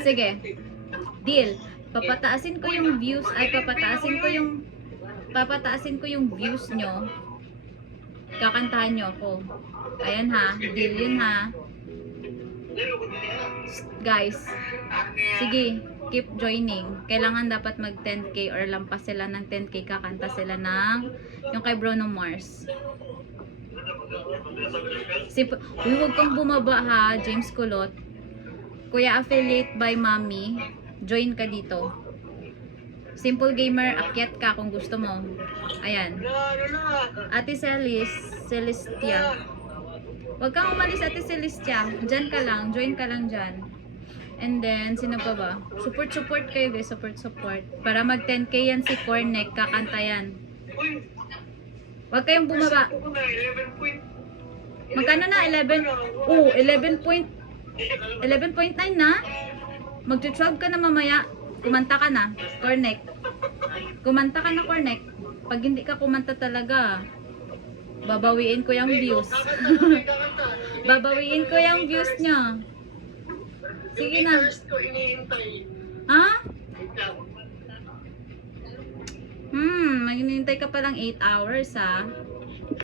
Sige. Deal. Papataasin ko yung views ay papataasin ko yung views nyo. Kakantahan nyo ako. Ayan ha. Deal yun ha. Guys. Sige. Keep joining. Kailangan dapat mag 10k or lampas sila ng 10k. Kakanta sila ng yung kay Bruno Mars. Uy, huwag kang bumaba ha, James Kulot. Kuya affiliate by Mommy, join ka dito. Simple Gamer, akyat ka kung gusto mo. Ayan. Ate Celestia. Huwag kang umalis, Ate Celestia. Diyan ka lang, join ka lang dyan. And then, sino pa ba? Support kayo guys, support. Para mag 10k yan si Cornec, kakanta yan. Huwag kayong bumaba. Magkano na? 11? Oh, 11.9 na? Mag-12 ka na mamaya. Kumanta ka na, Cornec. Kumanta ka na, Cornec. Pag hindi ka kumanta talaga, babawiin ko yung views. Babawiin ko yung views niya. Sige na. Ha? Maghihintay ka palang 8 hours ha.